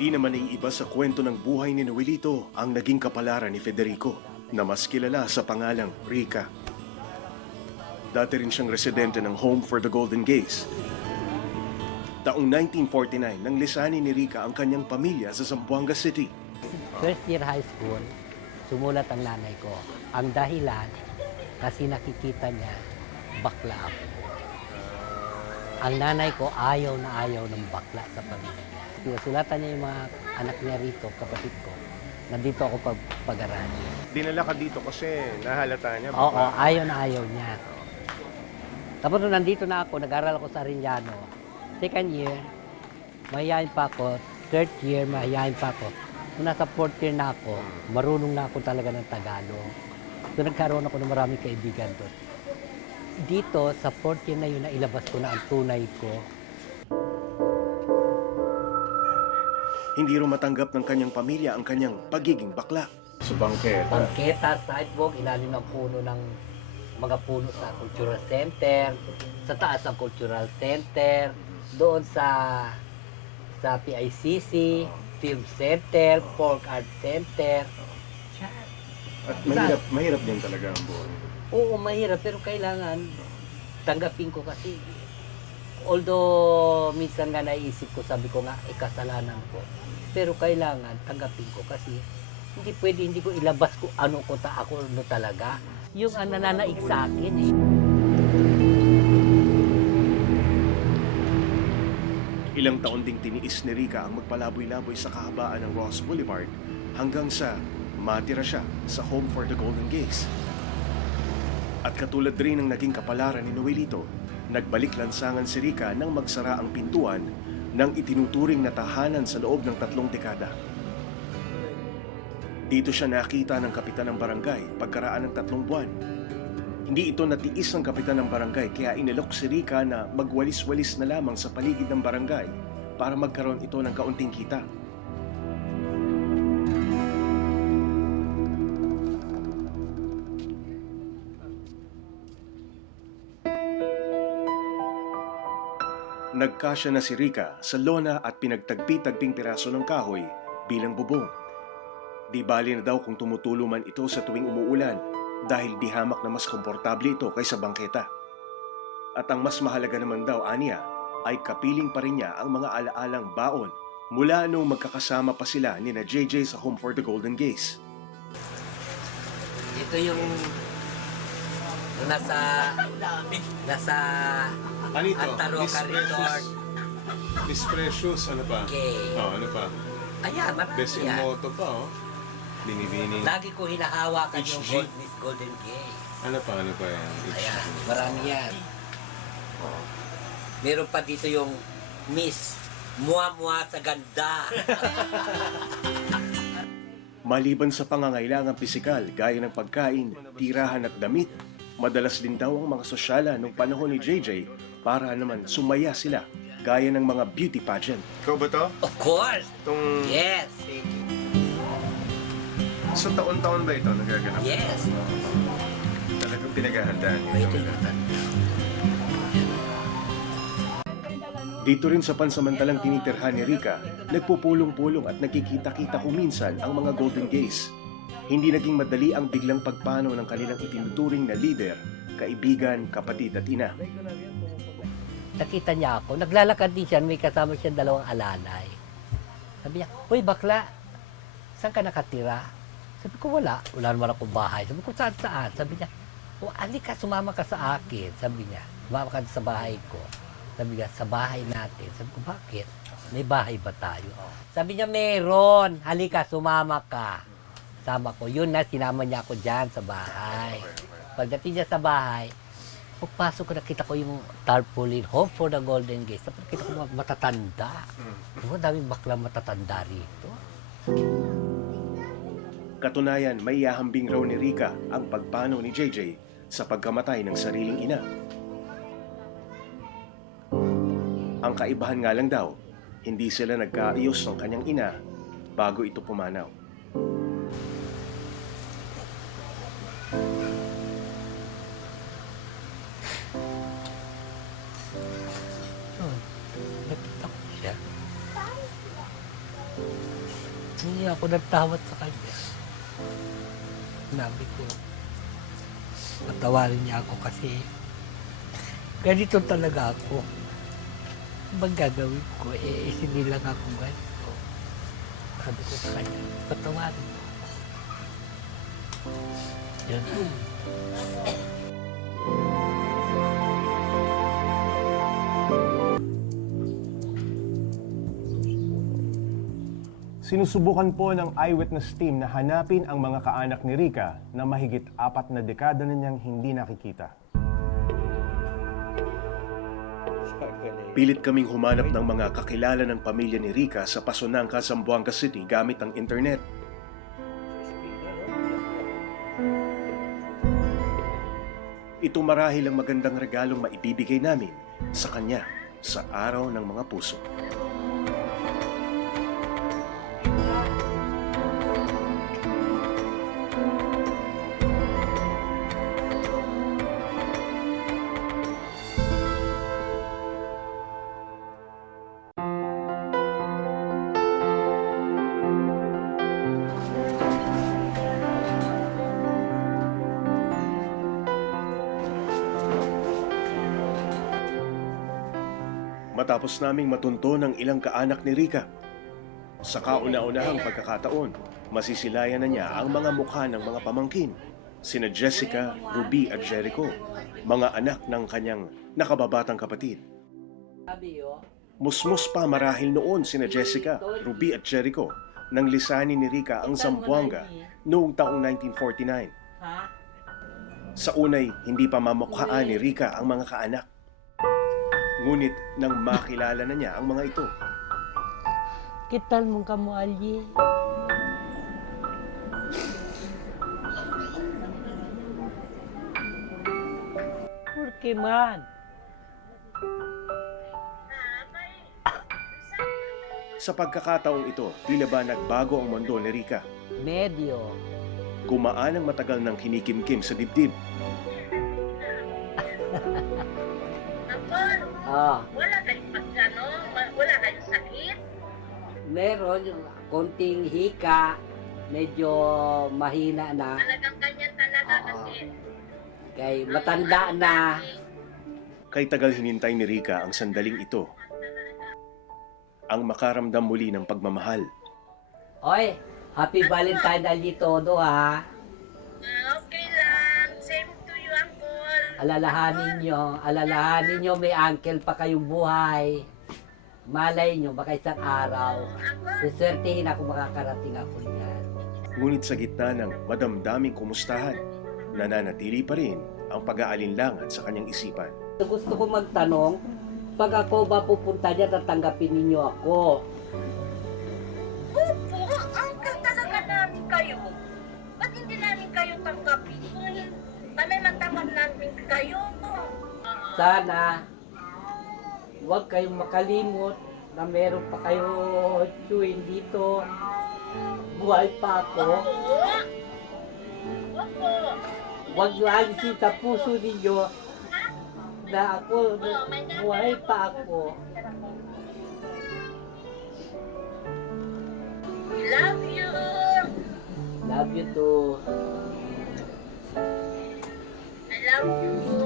Hindi naman naiiba sa kwento ng buhay ni Noelito ang naging kapalaran ni Federico, na mas kilala sa pangalang Rica. Dati rin siyang residente ng Home for the Golden Gays. Taong 1949 nang lisanin ni Rica ang kanyang pamilya sa Zamboanga City. First year high school, sumulat ang nanay ko. Ang dahilan, kasi nakikita niya, bakla ako. Ang nanay ko ayaw na ayaw ng bakla sa pamilya. Sulatan niya yung mga anak niya rito, kapatid ko. Nandito ako pag-arali. Dinala ka dito kasi nahalata niya. Oo, ayaw na ayaw niya. Tapos nung nandito na ako, nag-aral ako sa Arellano. Second year, mahihayin pa ako. Third year, mahihayin pa ako. Nung nasa fourth year na ako, marunong na ako talaga ng Tagalog. So nagkaroon ako ng maraming kaibigan doon. Dito, sa fourth year na yun, nailabas ko na ang tunay ko. Hindi rin matanggap ng kanyang pamilya ang kanyang pagiging bakla. Sa bangketa. Bangketa, sidewalk, ilalim ng puno ng mga puno sa Cultural Center, sa taas ng Cultural Center, doon sa PICC, Film Center, Folk Art Center. At mahirap din talaga ang buhay. Oo, mahirap, pero kailangan tanggapin ko kasi. Although minsan nga naisip ko, sabi ko nga, kasalanan ko. Pero kailangan tanggapin ko kasi hindi pwede, hindi ko ilabas kung ano ko ako ano talaga. Yung nananaig sa akin eh. Ilang taon ding tiniis ni Rica ang magpalaboy-laboy sa kahabaan ng Ross Boulevard hanggang sa matira siya sa Home for the Golden Gays. At katulad rin ng naging kapalaran ni Noelito, nagbalik lansangan si Rica nang magsara ang pintuan ng itinuturing na tahanan sa loob ng 3 dekada. Dito siya nakita ng kapitan ng barangay pagkaraan ng 3 buwan. Hindi ito natiis ng kapitan ng barangay kaya inalok si Rica na magwalis-walis na lamang sa paligid ng barangay para magkaroon ito ng kaunting kita. Nagkasya na si Rica sa lona at pinagtagpi-tagping piraso ng kahoy bilang bubong. Di bali na daw kung tumutulo man ito sa tuwing umuulan dahil di hamak na mas komportable ito kaysa bangketa. At ang mas mahalaga naman daw, aniya, ay kapiling pa rin niya ang mga alaalang baon mula nung magkakasama pa sila ni na JJ sa Home for the Golden Gays. Ito yung nasa Antaro Resort. Miss Precious, ano pa? Okay. Oh, ano pa? Ayan, marami Best in yan. Moto pa, oh. Binibining. Lagi ko hinahawakan yung HG. Miss Golden Gay. Ano pa yan? Ayan, marami yan. Meron pa dito yung Miss Mua-mua sa ganda. Maliban sa pangangailangang pisikal gaya ng pagkain, tirahan at damit, madalas din daw ang mga sosyala nung panahon ni JJ para naman sumaya sila gaya ng mga beauty pageant. Ikaw ba to? Of course! Itong... Yes! So, taon-taon ba ito nagaganap? Yes! Talagang pinaghahandaan Ito ito. yung tanda. Dito rin sa pansamantalang tinitirhan ni Rica, nagpupulong-pulong at nagkikita-kita kuminsan ang mga Golden Gays. Hindi naging madali ang biglang pagpanaw ng kanilang itinuturing na leader, kaibigan, kapatid at ina. Nakita niya ako, naglalakad din siya, may kasama siya 2 alalay. Sabi niya, "Uy, bakla, saan ka nakatira?" Sabi ko, wala naman akong bahay. Sabi ko, saan? Sabi niya, "Alika, sumama ka sa akin." Sabi niya, "Sumama ka sa bahay ko." Sabi niya, "Sa bahay natin." Sabi ko, "Bakit? May bahay ba tayo?" Sabi niya, "Meron. Halika, sumama ka." Sama ko. Yun na, sinama niya ako dyan sa bahay. Pagdating niya sa bahay, pagpasok ko, nakita ko yung tarpaulin, Home for the Golden Gays. Tapos nakita ko mga matatanda. Daming baklang matatanda rito. Katunayan, may ihahambing raw ni Rica ang pagpanaw ni JJ sa pagkamatay ng sariling ina. Ang kaibahan nga lang daw, hindi sila nagkaayos ng kanyang ina bago ito pumanaw. Nakita ko siya. na ako nagtawad sa kanya. Sinabi ko, patawarin niya ako kasi ganito talaga ako. Bang gagawin ko, sinilang ako ganito. Sabi ko sa kanya, patawarin mo. Yan. Sinusubukan po ng eyewitness team na hanapin ang mga kaanak ni Rica na mahigit 4 na dekada na niyang hindi nakikita. Pilit kaming humanap ng mga kakilala ng pamilya ni Rica sa Pasonangka, Zamboanga City gamit ang internet. Ito marahil ang magandang regalong maibibigay namin sa kanya sa araw ng mga puso. Matapos naming matunto ng ilang kaanak ni Rica. Sa kauna-unahang pagkakataon, masisilayan na niya ang mga mukha ng mga pamangkin, sina Jessica, Ruby at Jericho, mga anak ng kanyang nakababatang kapatid. Musmus pa marahil noon sina Jessica, Ruby at Jericho nang lisanin ni Rica ang Zamboanga noong taong 1949. Sa unay, hindi pa mamukhaan ni Rica ang mga kaanak. Ngunit nang makilala na niya ang mga ito, Kital mong kamo, Alji. Porque man. sa pagkakataong ito, tila ba nagbago ang mundo ni Rica? Medyo. Gumaan ang matagal ng kinikimkim sa dibdib. Ah, Wala kayong pagkano? Wala kayong sakit? meron yung konting hika, medyo mahina na, Talagang ganyan talaga Oo. kasi. kay matanda na. Kay tagal hinintay ni Rica ang sandaling ito. Ang makaramdam muli ng pagmamahal. Oy, happy Valentine Alji todo ha. Okay lang. Same to you, Uncle. Alalahanin nyo may uncle pa kayong buhay. Malay nyo, baka isang araw, suswertihin ako makakarating ako niyan. Ngunit sa gitna ng madamdaming kumustahan, nananatili pa rin ang pag-aalinlangan sa kanyang isipan. Gusto ko magtanong, pag ako ba pupunta dyan, tatanggapin ninyo ako. Opo, Uncle talaga namin kayo. Ba't hindi namin kayo tanggapin? Kami matanggap namin kayo. Sana, huwag kayong makalimot na meron pa kayo chewin dito. Buhay pa ako. Opo. Opo. Huwag nyo alisin sa puso ninyo na ako, buhay pa ako. We love you. Love you too. I love you.